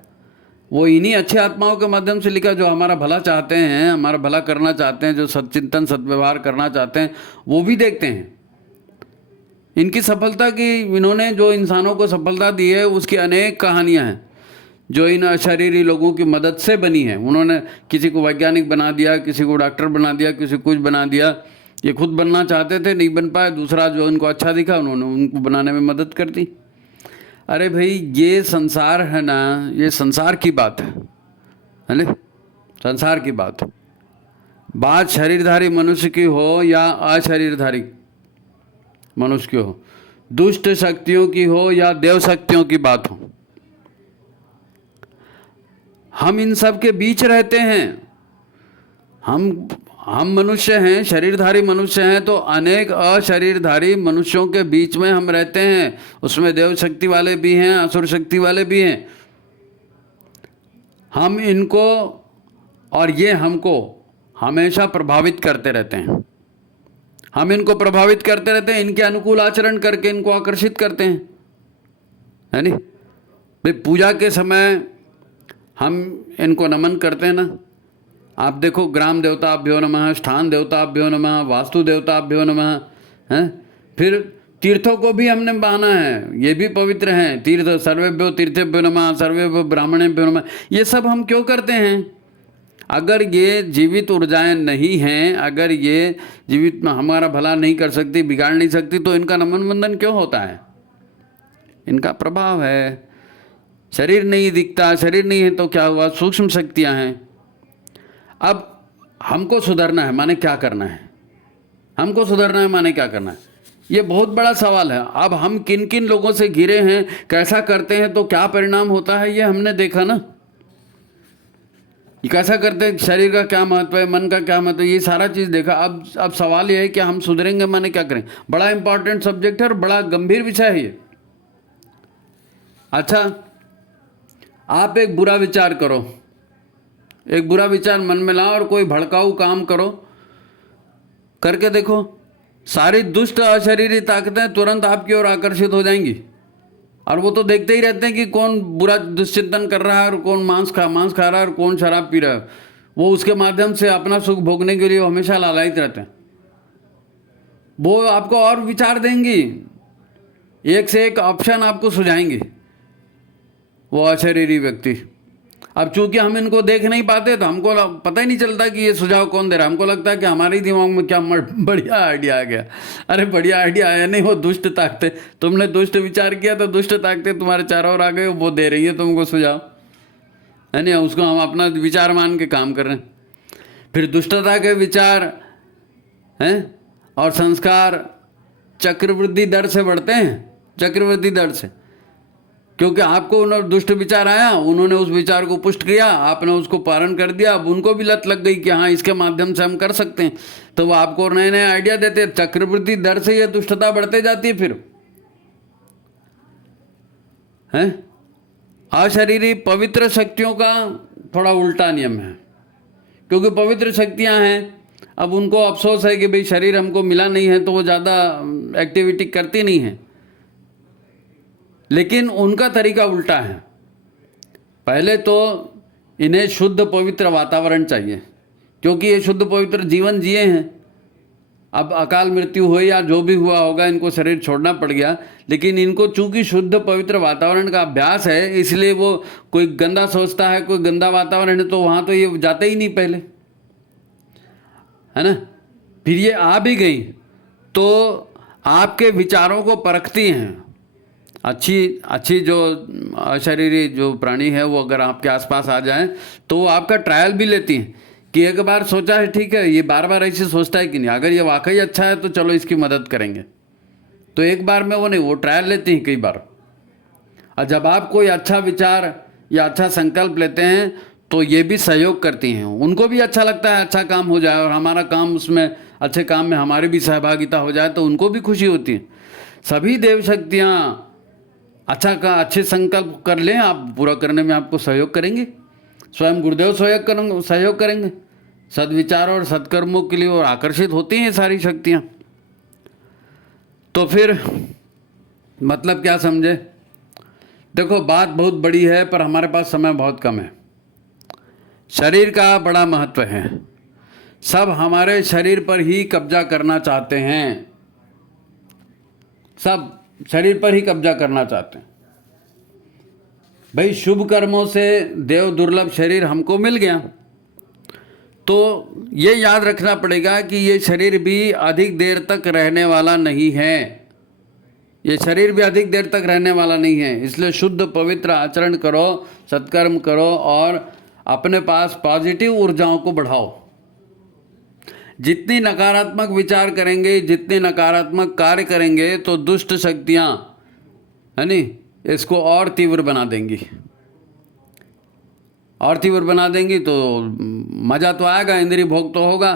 वो इन्हीं अच्छे आत्माओं के माध्यम से लिखा जो हमारा भला चाहते हैं, हमारा भला करना चाहते हैं, जो सच्चिंतन सद्व्यवहार करना चाहते हैं, वो भी देखते हैं। इनकी सफलता की, इन्होंने जो इंसानों को सफलता दी है उसकी अनेक कहानियां हैं जो इन अशरीरी लोगों की मदद से बनी है। उन्होंने किसी को वैज्ञानिक बना दिया, किसी को डॉक्टर बना दिया, किसी को कुछ बना दिया। ये खुद बनना चाहते थे, नहीं बन पाए, दूसरा जो उनको अच्छा दिखा उन्होंने उनको बनाने में मदद कर दी। अरे भाई ये संसार है ना, ये संसार की बात है ना, संसार की बात शरीरधारी मनुष्य की हो या अशरीरधारी मनुष्य की हो, दुष्ट शक्तियों की हो या देव शक्तियों की बात हो, हम इन सब के बीच रहते हैं। हम मनुष्य हैं, शरीरधारी मनुष्य हैं, तो अनेक अशरीरधारी मनुष्यों के बीच में हम रहते हैं। उसमें देव शक्ति वाले भी हैं, असुर शक्ति वाले भी हैं। हम इनको और ये हमको हमेशा प्रभावित करते रहते हैं। हम इनको प्रभावित करते रहते हैं, इनके अनुकूल आचरण करके इनको आकर्षित करते हैं, है नहीं भाई। पूजा के समय हम इनको नमन करते हैं ना। आप देखो, ग्राम देवताभ्यो नमः, स्थान देवताभ्यो नमः, वास्तु देवताभ्यो नमः, हैं। फिर तीर्थों को भी हमने माना है, ये भी पवित्र हैं। तीर्थ, सर्वेभ्यो तीर्थेभ्यो नमः, सर्वेभ्यो ब्राह्मणेभ्यो नमः। ये सब हम क्यों करते हैं? अगर ये जीवित ऊर्जाएं नहीं हैं, अगर ये जीवित में हमारा भला नहीं कर सकती, बिगाड़ नहीं सकती, तो इनका नमन वंदन क्यों होता है? इनका प्रभाव है। शरीर नहीं दिखता, शरीर नहीं है तो क्या हुआ? सूक्ष्म शक्तियां हैं। अब हमको सुधरना है, माने क्या करना है? हमको सुधरना है माने क्या करना है? ये बहुत बड़ा सवाल है। अब हम किन किन लोगों से घिरे हैं, कैसा करते हैं तो क्या परिणाम होता है, ये हमने देखा ना। कैसा करते हैं, शरीर का क्या महत्व है, मन का क्या महत्व है, ये सारा चीज़ देखा। अब सवाल ये है कि हम सुधरेंगे माने क्या करें। बड़ा इंपॉर्टेंट सब्जेक्ट है और बड़ा गंभीर विषय है ये। अच्छा, आप एक बुरा विचार करो, एक बुरा विचार मन में लाओ और कोई भड़काऊ काम करो, करके देखो, सारी दुष्ट अशरीरी ताकतें तुरंत आपकी ओर आकर्षित हो जाएंगी। और वो तो देखते ही रहते हैं कि कौन बुरा दुश्चिंतन कर रहा है और कौन मांस खा रहा है और कौन शराब पी रहा है। वो उसके माध्यम से अपना सुख भोगने के लिए हमेशा लालायित रहते हैं। वो आपको और विचार देंगी, एक से एक ऑप्शन आपको सुझाएंगी वो अशरीरी व्यक्ति। अब चूंकि हम इनको देख नहीं पाते तो हमको पता ही नहीं चलता कि ये सुझाव कौन दे रहा है। हमको लगता है कि हमारे दिमाग में क्या बढ़िया आइडिया आ गया। अरे बढ़िया आइडिया आया नहीं, वो दुष्ट ताकतें, तुमने दुष्ट विचार किया तो दुष्ट ताकतें तुम्हारे चारों ओर आ गए, वो दे रही है तुमको सुझाव, है नहीं। उसको हम अपना विचार मान के काम कर रहे हैं। फिर दुष्टता के विचार हैं और संस्कार चक्रवृद्धि दर से बढ़ते हैं, चक्रवृद्धि दर से। क्योंकि आपको उन्होंने दुष्ट विचार आया, उन्होंने उस विचार को पुष्ट किया, आपने उसको पालन कर दिया। अब उनको भी लत लग गई कि हाँ इसके माध्यम से हम कर सकते हैं, तो वो आपको नए नए आइडिया देते हैं। चक्रवृद्धि दर से ये दुष्टता बढ़ते जाती है। फिर है अशरीरी पवित्र शक्तियों का थोड़ा उल्टा नियम है। क्योंकि पवित्र शक्तियां हैं, अब उनको अफसोस है कि भाई शरीर हमको मिला नहीं है, तो वो ज़्यादा एक्टिविटी करती नहीं है। लेकिन उनका तरीका उल्टा है। पहले तो इन्हें शुद्ध पवित्र वातावरण चाहिए, क्योंकि ये शुद्ध पवित्र जीवन जिए हैं। अब अकाल मृत्यु हुई या जो भी हुआ होगा, इनको शरीर छोड़ना पड़ गया, लेकिन इनको चूंकि शुद्ध पवित्र वातावरण का अभ्यास है, इसलिए वो कोई गंदा सोचता है, कोई गंदा वातावरण है तो वहाँ तो ये जाते ही नहीं पहले, है ना। फिर ये आ भी गई तो आपके विचारों को परखती हैं। अच्छी जो अशरीरी जो प्राणी है वो अगर आपके आसपास आ जाएं तो वो आपका ट्रायल भी लेती हैं कि एक बार सोचा है, ठीक है, ये बार बार ऐसे सोचता है कि नहीं, अगर ये वाकई अच्छा है तो चलो इसकी मदद करेंगे। तो एक बार में वो नहीं, वो ट्रायल लेती हैं कई बार। और जब आप कोई अच्छा विचार या अच्छा संकल्प लेते हैं तो ये भी सहयोग करती हैं, उनको भी अच्छा लगता है अच्छा काम हो जाए और हमारा काम उसमें, अच्छे काम में हमारी भी सहभागिता हो जाए तो उनको भी खुशी होती है। सभी देव शक्तियाँ अच्छे संकल्प कर लें, आप पूरा करने में आपको सहयोग करेंगे। स्वयं गुरुदेव सहयोग करेंगे सद्विचार और सत्कर्मों के लिए, और आकर्षित होती हैं सारी शक्तियाँ। तो फिर मतलब क्या समझे? देखो, बात बहुत बड़ी है पर हमारे पास समय बहुत कम है। शरीर का बड़ा महत्व है, सब हमारे शरीर पर ही कब्जा करना चाहते हैं, सब शरीर पर ही कब्जा करना चाहते हैं। भाई शुभ कर्मों से देव दुर्लभ शरीर हमको मिल गया, तो ये याद रखना पड़ेगा कि ये शरीर भी अधिक देर तक रहने वाला नहीं है, ये शरीर भी अधिक देर तक रहने वाला नहीं है। इसलिए शुद्ध पवित्र आचरण करो, सत्कर्म करो और अपने पास पॉजिटिव ऊर्जाओं को बढ़ाओ। जितनी नकारात्मक विचार करेंगे, जितने नकारात्मक कार्य करेंगे तो दुष्ट शक्तियाँ, है नी, इसको और तीव्र बना देंगी, और तीव्र बना देंगी। तो मज़ा तो आएगा, इंद्रिय भोग तो होगा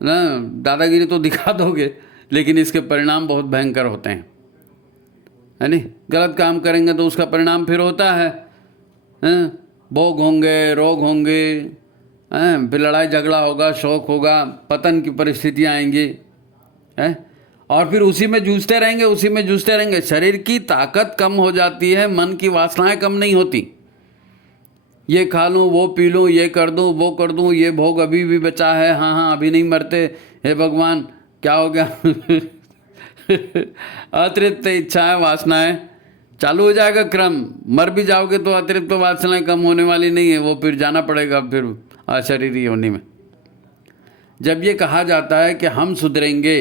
ना, दादागिरी तो दिखा दोगे, लेकिन इसके परिणाम बहुत भयंकर होते हैं, है नी। गलत काम करेंगे तो उसका परिणाम फिर होता है, भोग होंगे, रोग होंगे, फिर लड़ाई झगड़ा होगा, शोक होगा, पतन की परिस्थितियाँ आएंगी, है, और फिर उसी में जूझते रहेंगे, उसी में जूझते रहेंगे। शरीर की ताकत कम हो जाती है, मन की वासनाएं कम नहीं होती। ये खा लूँ, वो पी लूँ, ये कर दूँ, वो कर दूँ, ये भोग अभी भी बचा है, हाँ अभी नहीं मरते, हे भगवान क्या हो गया अतिरिक्त इच्छाएं वासनाएं चालू हो जाएगा क्रम। मर भी जाओगे तो अतिरिक्त वासनाएं कम होने वाली नहीं है, वो फिर जाना पड़ेगा फिर अशरीरी योनि में। जब ये कहा जाता है कि हम सुधरेंगे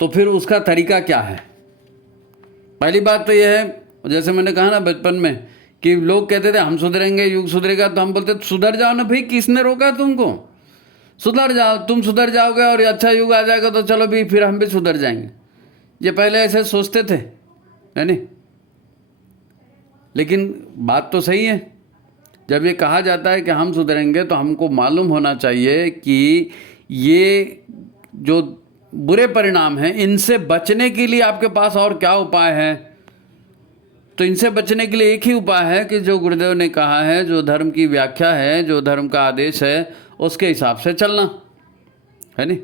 तो फिर उसका तरीका क्या है? पहली बात तो यह है, जैसे मैंने कहा ना बचपन में, कि लोग कहते थे हम सुधरेंगे, युग सुधरेगा, तो हम बोलते सुधर जाओ ना भाई, किसने रोका तुमको? सुधर जाओ, तुम सुधर जाओगे और अच्छा युग आ जाएगा तो चलो भी फिर हम भी सुधर जाएंगे। ये पहले ऐसे सोचते थे, है नहीं? लेकिन बात तो सही है। जब ये कहा जाता है कि हम सुधरेंगे तो हमको मालूम होना चाहिए कि ये जो बुरे परिणाम हैं, इनसे बचने के लिए आपके पास और क्या उपाय है? तो इनसे बचने के लिए एक ही उपाय है कि जो गुरुदेव ने कहा है, जो धर्म की व्याख्या है, जो धर्म का आदेश है, उसके हिसाब से चलना, है नहीं?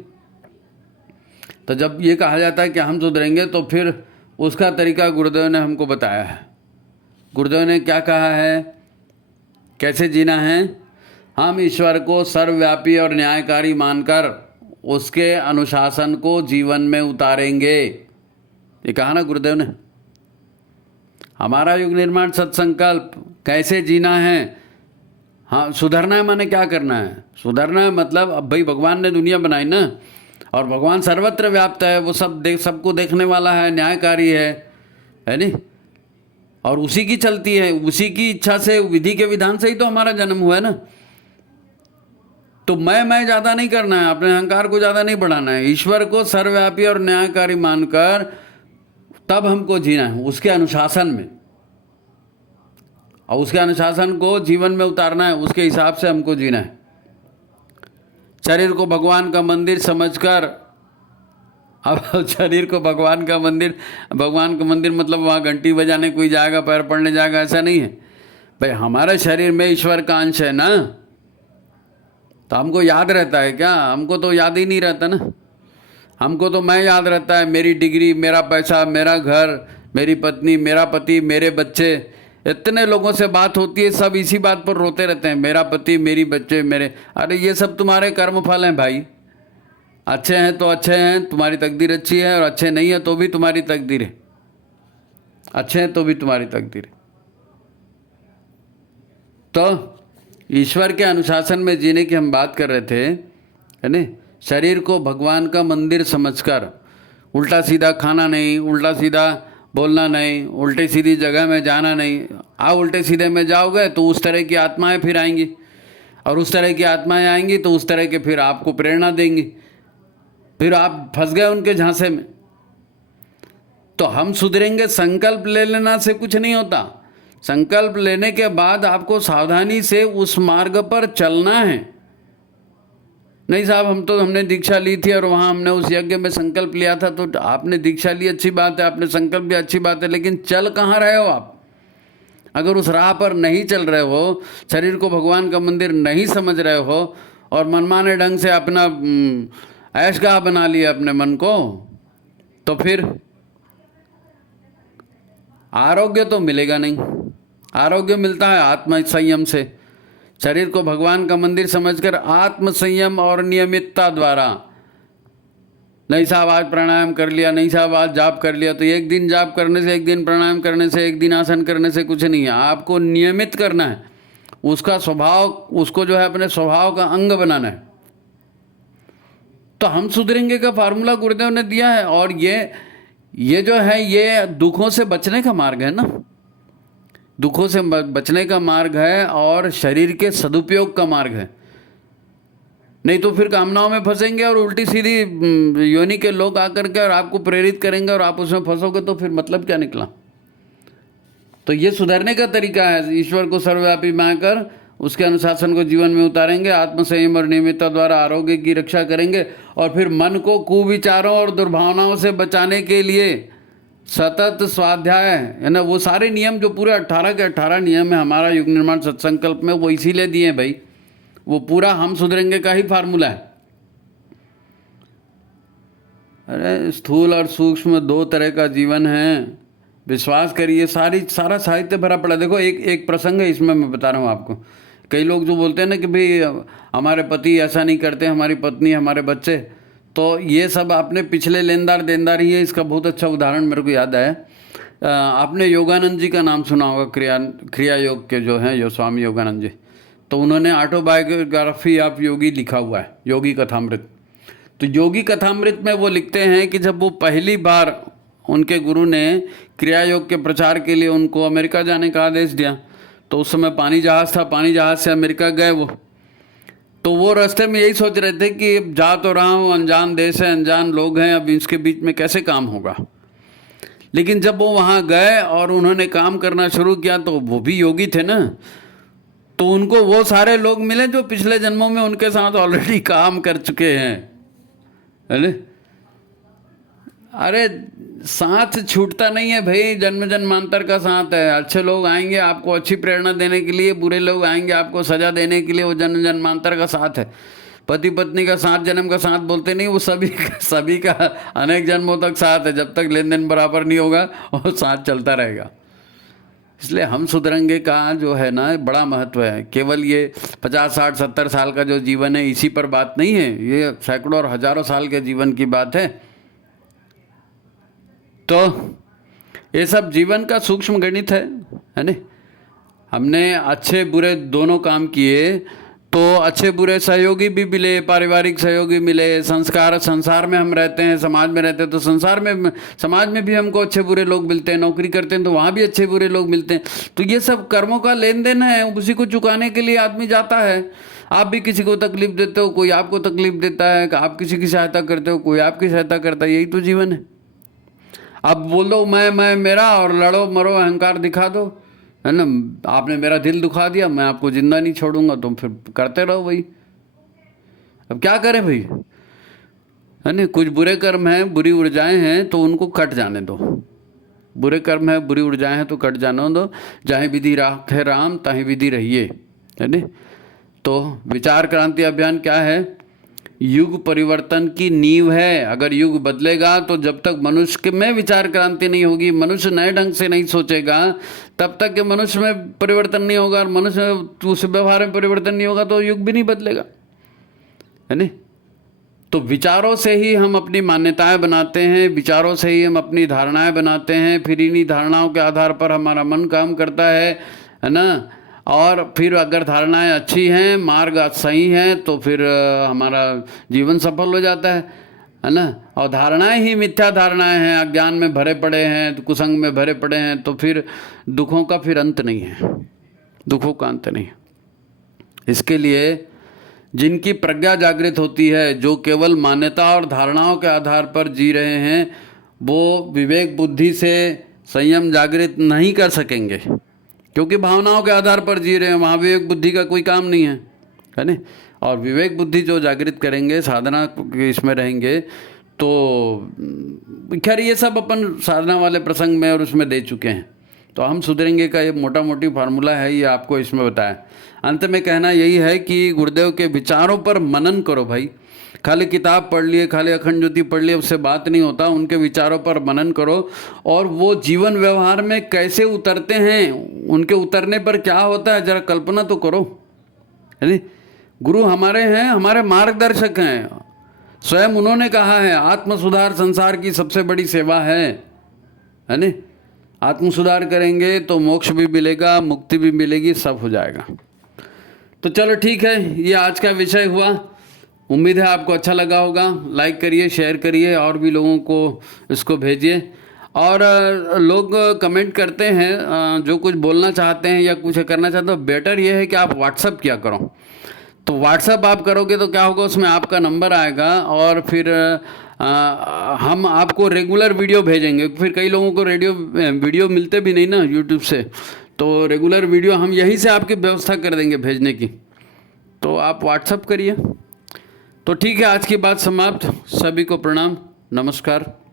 तो जब ये कहा जाता है कि हम सुधरेंगे तो फिर उसका तरीका गुरुदेव ने हमको बताया है। गुरुदेव ने क्या कहा है, कैसे जीना है? हम ईश्वर को सर्वव्यापी और न्यायकारी मानकर उसके अनुशासन को जीवन में उतारेंगे। ये कहा ना गुरुदेव ने। हमारा युग निर्माण सत्संकल्प कैसे जीना है? हाँ, सुधरना है माने क्या करना है? सुधरना है मतलब अब भाई भगवान ने दुनिया बनाई ना, और भगवान सर्वत्र व्याप्त है, वो सबको देखने वाला है, न्यायकारी है नहीं? और उसी की चलती है, उसी की इच्छा से, विधि के विधान से ही तो हमारा जन्म हुआ है ना। तो मैं ज़्यादा नहीं करना है, अपने अहंकार को ज़्यादा नहीं बढ़ाना है, ईश्वर को सर्वव्यापी और न्यायकारी मानकर तब हमको जीना है उसके अनुशासन में, और उसके अनुशासन को जीवन में उतारना है, उसके हिसाब से हमको जीना है। शरीर को भगवान का मंदिर समझकर, अब शरीर को भगवान का मंदिर मतलब वहाँ घंटी बजाने कोई जाएगा, पैर पड़ने जाएगा, ऐसा नहीं है भाई। हमारे शरीर में ईश्वर का अंश है ना, तो हमको याद रहता है क्या? हमको तो याद ही नहीं रहता ना। हमको तो मैं याद रहता है, मेरी डिग्री, मेरा पैसा, मेरा घर, मेरी पत्नी, मेरा पति, मेरे बच्चे। इतने लोगों से बात होती है, सब इसी बात पर रोते रहते हैं, मेरा पति, मेरी बच्चे, मेरे। अरे ये सब तुम्हारे कर्म फल हैं भाई, अच्छे हैं तो अच्छे हैं, तुम्हारी तकदीर अच्छी है, और अच्छे नहीं है तो भी तुम्हारी तकदीर है। अच्छे हैं तो भी तुम्हारी तकदीर है। तो ईश्वर के अनुशासन में जीने की हम बात कर रहे थे, है ना। शरीर को भगवान का मंदिर समझकर उल्टा सीधा खाना नहीं, उल्टा सीधा बोलना नहीं, उल्टे सीधी जगह में जाना नहीं। उल्टे सीधे में जाओगे तो उस तरह की आत्माएं फिर आएंगी, और उस तरह की आत्माएं आएंगी तो उस तरह के फिर आपको प्रेरणा देंगी, फिर आप फंस गए उनके झांसे में। तो हम सुधरेंगे, संकल्प ले लेना से कुछ नहीं होता। संकल्प लेने के बाद आपको सावधानी से उस मार्ग पर चलना है। नहीं साहब, हमने दीक्षा ली थी और वहाँ हमने उस यज्ञ में संकल्प लिया था। तो आपने दीक्षा ली, अच्छी बात है, आपने संकल्प भी अच्छी बात है, लेकिन चल कहाँ रहे हो आप? अगर उस राह पर नहीं चल रहे हो, शरीर को भगवान का मंदिर नहीं समझ रहे हो, और मनमाने ढंग से अपना ऐशगाह बना लिया अपने मन को, तो फिर आरोग्य तो मिलेगा नहीं। आरोग्य मिलता है आत्म संयम से। शरीर को भगवान का मंदिर समझकर आत्म संयम और नियमितता द्वारा। नहीं साहब आज प्राणायाम कर लिया, नहीं साहब आज जाप कर लिया, तो एक दिन जाप करने से, एक दिन प्राणायाम करने से, एक दिन आसन करने से कुछ नहीं है। आपको नियमित करना है, उसका स्वभाव, उसको जो है अपने स्वभाव का अंग बनाना है। तो हम सुधरेंगे का फार्मूला गुरुदेव ने दिया है। और ये जो है, ये दुखों से बचने का मार्ग है ना, दुखों से बचने का मार्ग है और शरीर के सदुपयोग का मार्ग है। नहीं तो फिर कामनाओं में फंसेंगे और उल्टी सीधी योनि के लोग आकर के और आपको प्रेरित करेंगे और आप उसमें फंसोगे, तो फिर मतलब क्या निकला? तो ये सुधरने का तरीका है। ईश्वर को सर्वव्यापी मानकर उसके अनुशासन को जीवन में उतारेंगे, आत्मसंयम और नियमितता द्वारा आरोग्य की रक्षा करेंगे, और फिर मन को कुविचारों और दुर्भावनाओं से बचाने के लिए सतत स्वाध्याय है ना। वो सारे नियम जो पूरे 18 के 18 नियम है हमारा युग निर्माण सत्संकल्प में, वो इसीलिए दिए भाई। वो पूरा हम सुधरेंगे का ही फार्मूला है। अरे स्थूल और सूक्ष्म दो तरह का जीवन है, विश्वास करिए। सारा साहित्य भरा पड़ा। देखो एक प्रसंग है इसमें, मैं बता रहा हूँ आपको। कई लोग जो बोलते हैं ना कि भाई हमारे पति ऐसा नहीं करते, हमारी पत्नी, हमारे बच्चे, तो ये सब आपने पिछले लेनदार देनदार ही है। इसका बहुत अच्छा उदाहरण मेरे को याद आया। आपने योगानंद जी का नाम सुना होगा, क्रिया योग के जो हैं, यो स्वामी योगानंद जी। तो उन्होंने ऑटोबायोग्राफी ऑफ योगी लिखा हुआ है, योगी कथामृत। तो योगी कथामृत में वो लिखते हैं कि जब वो पहली बार उनके गुरु ने क्रिया योग के प्रचार के लिए उनको अमेरिका जाने का आदेश दिया, तो उस समय पानी जहाज़ था, पानी जहाज़ से अमेरिका गए वो। तो वो रास्ते में यही सोच रहे थे कि जा तो रहा हूँ, अनजान देश है, अनजान लोग हैं, अब इसके बीच में कैसे काम होगा। लेकिन जब वो वहाँ गए और उन्होंने काम करना शुरू किया, तो वो भी योगी थे ना, तो उनको वो सारे लोग मिले जो पिछले जन्मों में उनके साथ ऑलरेडी काम कर चुके हैं, है ना। अरे साथ छूटता नहीं है भाई, जन्म जन्मांतर का साथ है। अच्छे लोग आएंगे आपको अच्छी प्रेरणा देने के लिए, बुरे लोग आएंगे आपको सजा देने के लिए, वो जन्म जन्मांतर का साथ है। पति पत्नी का 7 जन्म का साथ बोलते नहीं, वो सभी का अनेक जन्मों तक साथ है। जब तक लेन देन बराबर नहीं होगा वो साथ चलता रहेगा। इसलिए हम सुधरेंगे का जो है ना बड़ा महत्व है। केवल ये 50, 60, 70 साल का जो जीवन है इसी पर बात नहीं है, ये सैकड़ों और हजारों साल के जीवन की बात है। तो ये सब जीवन का सूक्ष्म गणित है ना। हमने अच्छे बुरे दोनों काम किए तो अच्छे बुरे सहयोगी भी मिले, पारिवारिक सहयोगी मिले, संसार में हम रहते हैं, समाज में रहते हैं, तो समाज में भी हमको अच्छे बुरे लोग मिलते हैं। नौकरी करते हैं तो वहाँ भी अच्छे बुरे लोग मिलते हैं। तो ये सब कर्मों का लेन देन है, उसी को चुकाने के लिए आदमी जाता है। आप भी किसी को तकलीफ देते हो, कोई आपको तकलीफ देता है, आप किसी की सहायता करते हो, कोई आपकी सहायता करता है। यही तो जीवन है। अब बोल दो मैं मेरा, और लड़ो मरो अहंकार दिखा दो, है ना। आपने मेरा दिल दुखा दिया, मैं आपको जिंदा नहीं छोड़ूंगा, तुम फिर करते रहो भाई। अब क्या करें भाई, है ना। कुछ बुरे कर्म हैं, बुरी ऊर्जाएं हैं, तो उनको कट जाने दो। बुरे कर्म है, बुरी ऊर्जाएं हैं तो कट जाने दो। जहाँ विधि राखे राम तहीं विधि रहिए, है ना। तो विचार क्रांति अभियान क्या है? युग परिवर्तन की नींव है। अगर युग बदलेगा तो जब तक मनुष्य में विचार क्रांति नहीं होगी, मनुष्य नए ढंग से नहीं सोचेगा, तब तक के मनुष्य में परिवर्तन नहीं होगा, और मनुष्य में उस व्यवहार में परिवर्तन नहीं होगा, तो युग भी नहीं बदलेगा, है नहीं। तो विचारों से ही हम अपनी मान्यताएं बनाते हैं, विचारों से ही हम अपनी धारणाएं बनाते हैं, फिर इन्हीं धारणाओं के आधार पर हमारा मन काम करता है ना। और फिर अगर धारणाएं अच्छी हैं, मार्ग सही है, तो फिर हमारा जीवन सफल हो जाता है ना। और धारणाएं ही मिथ्या धारणाएं हैं, अज्ञान में भरे पड़े हैं, कुसंग में भरे पड़े हैं, तो फिर दुखों का फिर अंत नहीं है, दुखों का अंत नहीं है। इसके लिए जिनकी प्रज्ञा जागृत होती है, जो केवल मान्यता और धारणाओं के आधार पर जी रहे हैं, वो विवेक बुद्धि से संयम जागृत नहीं कर सकेंगे, क्योंकि भावनाओं के आधार पर जी रहे हैं, वहाँ विवेक बुद्धि का कोई काम नहीं है ना। और विवेक बुद्धि जो जागृत करेंगे, साधना इसमें रहेंगे, तो खैर ये सब अपन साधना वाले प्रसंग में और उसमें दे चुके हैं। तो हम सुधरेंगे का ये मोटा मोटी फार्मूला है, ये आपको इसमें बताया। अंत में कहना यही है कि गुरुदेव के विचारों पर मनन करो भाई। खाली किताब पढ़ लिए, खाली अखंड ज्योति पढ़ लिए, उससे बात नहीं होता। उनके विचारों पर मनन करो, और वो जीवन व्यवहार में कैसे उतरते हैं, उनके उतरने पर क्या होता है, जरा कल्पना तो करो, है नी। गुरु हमारे हैं, हमारे मार्गदर्शक हैं। स्वयं उन्होंने कहा है, आत्म सुधार संसार की सबसे बड़ी सेवा है नी। आत्म सुधार करेंगे तो मोक्ष भी मिलेगा, मुक्ति भी मिलेगी, सब हो जाएगा। तो चलो ठीक है, ये आज का विषय हुआ। उम्मीद है आपको अच्छा लगा होगा। लाइक करिए, शेयर करिए, और भी लोगों को इसको भेजिए। और लोग कमेंट करते हैं, जो कुछ बोलना चाहते हैं या कुछ करना चाहते हो, बेटर ये है कि आप व्हाट्सअप किया करो। तो व्हाट्सअप आप करोगे तो क्या होगा, उसमें आपका नंबर आएगा, और फिर हम आपको रेगुलर वीडियो भेजेंगे। फिर कई लोगों को वीडियो मिलते भी नहीं ना यूट्यूब से, तो रेगुलर वीडियो हम यहीं से आपकी व्यवस्था कर देंगे भेजने की। तो आप व्हाट्सअप करिए। तो ठीक है, आज की बात समाप्त। सभी को प्रणाम, नमस्कार।